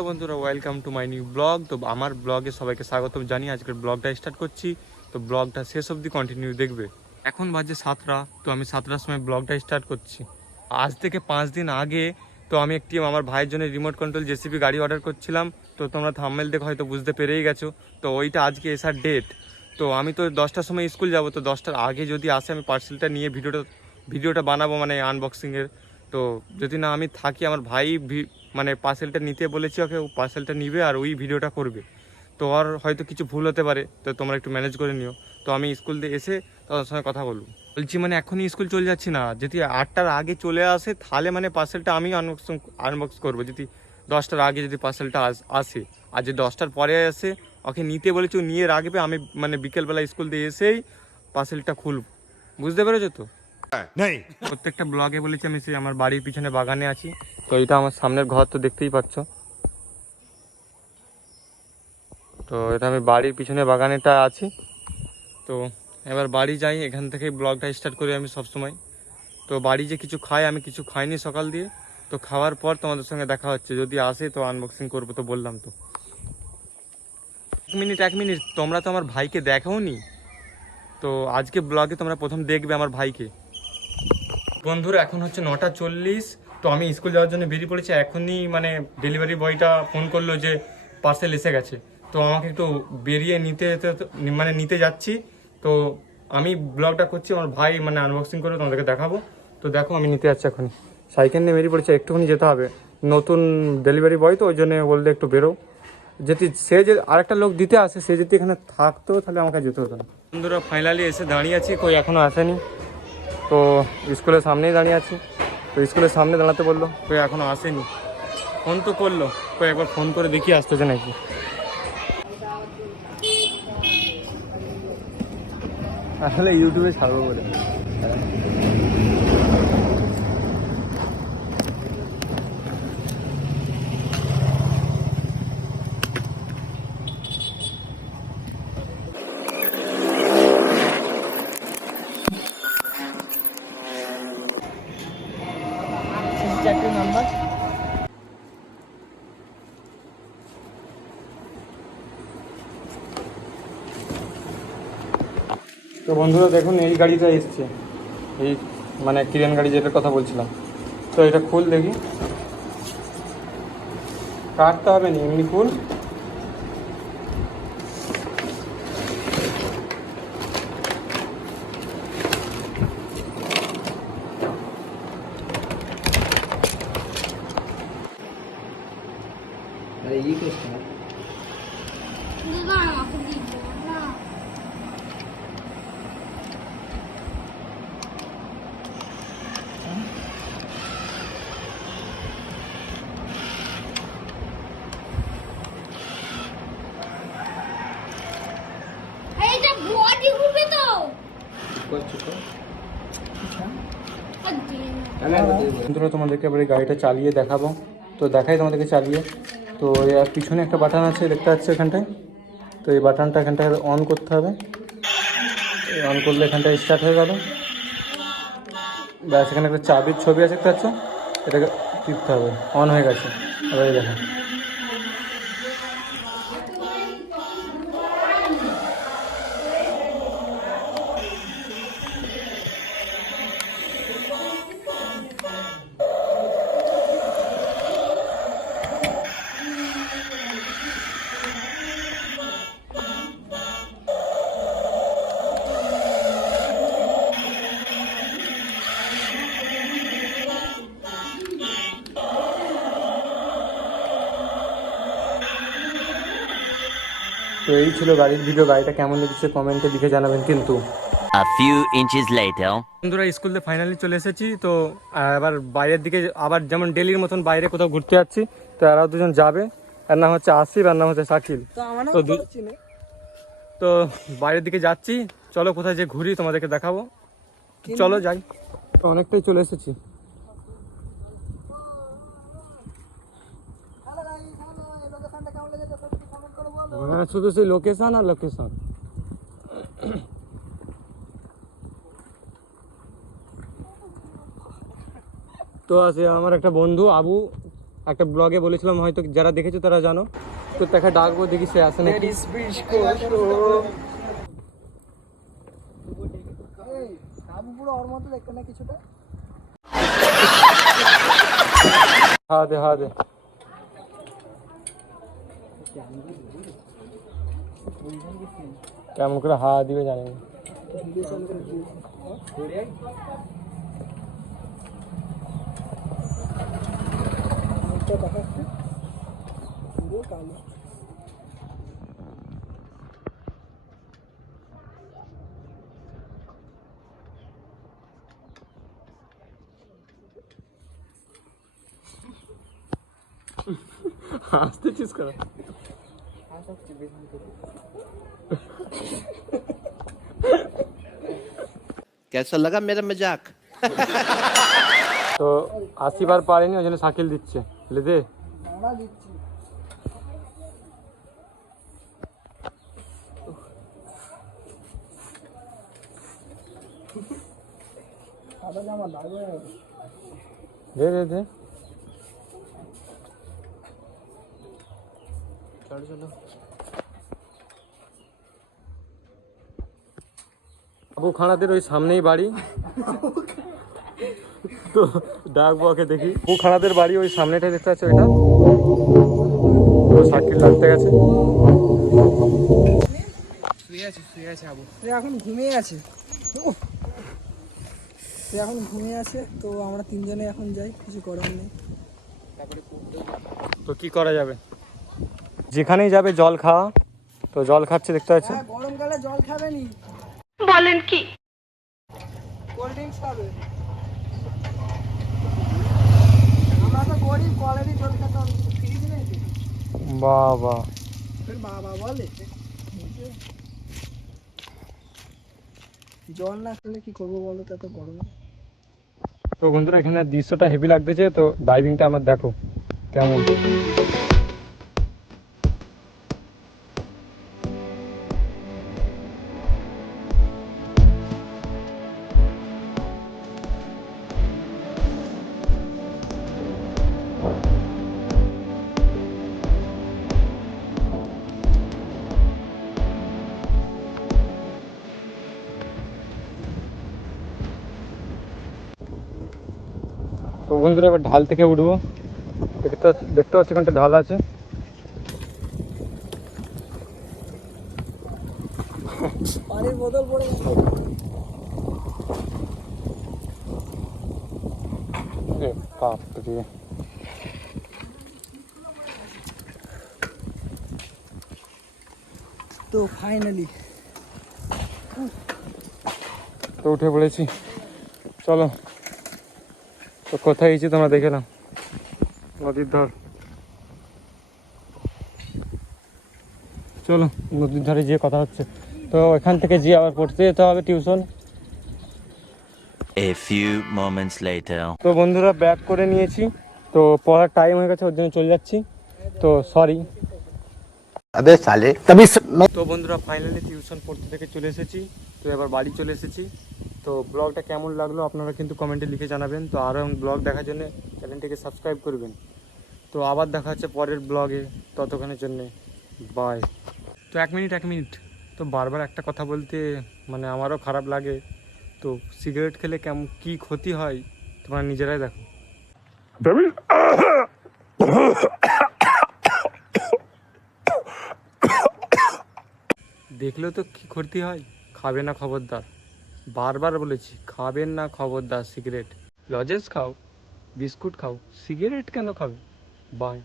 Hello বন্ধুরা, welcome to my new blog. তো আমার ব্লগে সবাইকে স্বাগতম জানিয়ে আজকের ব্লগটা স্টার্ট করছি। তো ব্লগটা শেষ অবধি কন্টিনিউ দেখবে। এখন বাজে 7টা, তো আমি 7টার সময় ব্লগটা স্টার্ট করছি। আজ থেকে 5 দিন আগে তো আমি একটি আমার ভাইয়ের জন্য রিমোট কন্ট্রোল জেসিবি গাড়ি অর্ডার করছিলাম। তো তোমরা থাম্বনেল দেখে হয়তো বুঝতে পেরেই গেছো। তো ওইটা আজকে এসার ডেট। তো আমি তো 10টার সময় স্কুল যাব, তো 10টার আগে যদি আসে আমি পার্সেলটা নিয়ে ভিডিওটা বানাবো, মানে আনবক্সিংয়ের। তো যদি না আমি থাকি, আমার ভাই মানে পার্সেলটা নিতে বলেছি ওকে, ও পার্সেলটা নিবে আর ওই ভিডিওটা করবে। তো আর হয়তো কিছু ভুল হতে পারে, তো তোমরা একটু ম্যানেজ করে নিও। তো আমি স্কুল দিয়ে এসে তোমার সঙ্গে কথা বলবো। বলছি মানে এখনই স্কুল চলে যাচ্ছি না, যদি 8টার আগে চলে আসে তাহলে মানে পার্সেলটা আমি আনবক্স করবো। যদি 10টার আগে যদি পার্সেলটা আসে, আর যদি 10টার পরে আসে, ওকে নিতে বলেছি, ও নিয়ে রাখবে। আমি মানে বিকেলবেলা স্কুল দিয়ে এসেই পার্সেলটা খুলব। বুঝতে পেরেছো তো? নেই, প্রত্যেকটা ব্লগে বলেছি আমি সেই আমার বাড়ির পিছনে বাগানে আছি। তো এটা আমার সামনের ঘর, তো দেখতেই পাচ্ছ। তো এটা আমি বাড়ির পিছনে বাগানেটা আছি। তো এবার বাড়ি যাই, এখান থেকে ব্লগটা স্টার্ট করি আমি সবসময়। তো বাড়ি যে কিছু খাই, আমি কিছু খাইনি সকাল দিয়ে। তো খাওয়ার পর তোমাদের সঙ্গে দেখা হচ্ছে, যদি আসে তো আনবক্সিং করবো। তো বললাম তো, এক মিনিট, তোমরা তো আমার ভাইকে দেখাওনি। তো আজকে ব্লগে তোমরা প্রথম দেখবে আমার ভাইকে। বন্ধুরা এখন হচ্ছে 9:40। তো আমি স্কুল যাওয়ার জন্য বেরিয়ে পড়েছি এখনই। মানে ডেলিভারি বয়টা ফোন করলো যে পার্সেল এসে গেছে। তো আমাকে একটু বেরিয়ে নিতে যাচ্ছি। তো আমি ব্লগটা করছি, আমার ভাই মানে আনবক্সিং করে তোমাদেরকে দেখাবো। তো দেখো আমি নিতে যাচ্ছি এখনই, সাইকেল নিয়ে বেরিয়ে পড়েছে। একটুখানি যেতে হবে, নতুন ডেলিভারি বয় তো ওই জন্য বললে একটু বেরো। যদি সে যে আরেকটা লোক দিতে আসে, সে যদি এখানে থাকতো তাহলে আমাকে যেতে হতো না। বন্ধুরা ফাইনালি এসে দাঁড়িয়ে আছি, কই এখনও আসেনি। তো স্কুলের সামনেই দাঁড়িয়ে আছি। তো স্কুলের সামনে দাঁড়াতে বললো, কই এখনও আসেনি। ফোন তো করলো, কই একবার ফোন করে দেখি আসতেছে নাকি। আসলে ইউটিউবে ছাড়বো বলে। নাম্বার তো বন্ধুরা দেখুন, এই গাড়িটা এসছে, এই মানে কিরেন গাড়ি যেটার কথা বলছিলাম। তো এটা খুল দেখি, কাটতে হবে না, এমনি খুল। বন্ধুরা তোমাদেরকে এবার এই গাড়িটা চালিয়ে দেখাবো। তো দেখাই তোমাদেরকে চালিয়ে। তো এর পিছনে একটা বাটন আছে, দেখতে পাচ্ছ এখানটায়। তো এই বাটনটা এখানটায় অন করতে হবে। অন করলে এখানটায় স্টার্ট হয়ে গেল। ব্যাস, এখানে একটা চাবির ছবি আছে, দেখতে পাচ্ছ, এটাকে টিপতে হবে। অন হয়ে গেছে, এবার এই দেখো। তো এই ছিল গাড়ির ভিডিও। গাড়িটা কেমন লেগেছে কমেন্টে লিখে জানাবেন কিন্তু। A few inches later. বন্ধুরা স্কুলে ফাইনালি চলে এসেছি। তো এবার বাইরের দিকে, আবার যেমন ডেলির মতন বাইরে কোথাও ঘুরতে যাচ্ছি। তো এরাও দুজন যাবে, এর নাম হচ্ছে আসিফ, এর নাম হচ্ছে শাকিল। তো বাইরের দিকে যাচ্ছি, চলো কোথায় যে ঘুরি তোমাদেরকে দেখাবো। চলো যাই। তো অনেকটাই চলে এসেছি। হ্যাঁ, শুধু সেই লোকেশন আর লোকেশন। তো আছে আমার একটা বন্ধু আবু, একটা ব্লগে বলেছিলাম, হয়তো যারা দেখেছো তারা জানো। তো তাকে ডাকবো, দেখি সে আসে নাকি। হা দে হা দে, কেমন করে হা দিবে জানি না। হাসতেছিস কেন? कैसा लगा मेरा मजाक? তো 80 বার পারেনি, ওই জন্য শাকিল দিচ্ছে। লে দে। দে দে দে। চলো চলো। আবু খানাদের ওই সামনেই বাড়ি। তো ডাকবো ওকে, দেখি। আবু খানাদের বাড়ি ওই সামনেটাই দেখতে পাচ্ছ, এটা তো শাকিল লাগতে গেছে। শুয়ে আছে আবু। এখন ঘুমিয়ে আছে। এখন ঘুমিয়ে আছে, তো আমরা তিনজনে এখন যাই, কিছু করার নেই। তো কি করা যাবে, যেখানেই যাবে জল খাওয়া। তো জল খাচ্ছে দেখতে পাচ্ছ। গরমকালে জল খাবে নি? বলেন কি? কোল্ড ড্রিঙ্কস খাবে। আমরা তো গরিব, কলেরই জল খেতাম, ফ্রিজ নেই তো। বাবা, বাবা বলে জল না খেলে কি করবো বলো তো, এত গরমে। তো বন্ধুরা এখানে দৃশ্যটা হেভি লাগতেছে। তো ডাইভিংটা আমার দেখো কেমন। তো বন্ধুরা এবার ঢাল থেকে উঠবো। দেখতে পাচ্ছি এখানটা ঢাল আছে। পানির বোতল পড়ে গেছে। বাপরে, তো ফাইনালি তো উঠে পড়েছি। চলো, তো কোথায় গেছি তোমরা দেখে নাও। নদীর ধার, চলো নদীর ধারে গিয়ে কথা হচ্ছে। তো এখান থেকে গিয়ে আবার পড়তে যেতে হবে tuition. A few moments later. তো বন্ধুরা ব্যাক করে নিয়েছি, তো পড়ার টাইম হয়ে গেছে, ওর জন্য চলে যাচ্ছি। তো সরি। अबे साले तभी তো বন্ধুরা ফাইনালি টিউশন পড়তে থেকে চলে এসেছি। তো এবার বাড়ি চলে এসেছি। তো ব্লগটা কেমন লাগলো আপনারা কিন্তু কমেন্টে লিখে জানাবেন। তো আরও ব্লগ দেখার জন্য চ্যানেলটিকে সাবস্ক্রাইব করবেন। তো আবার দেখা হচ্ছে পরের ব্লগে, ততক্ষণের জন্যে বাই। তো এক মিনিট, তো বারবার একটা কথা বলতে মানে আমারও খারাপ লাগে। তো সিগারেট খেলে কেমন কী ক্ষতি হয় তোমরা নিজেরাই দেখো। দেখলেও তো কী ক্ষতি হয়। খাবে না খবরদার, বারবার বলেছি খাবেন না খবরদার সিগারেট। লজেন্স খাও, বিস্কুট খাও, সিগারেট কেন খাবে? বাই।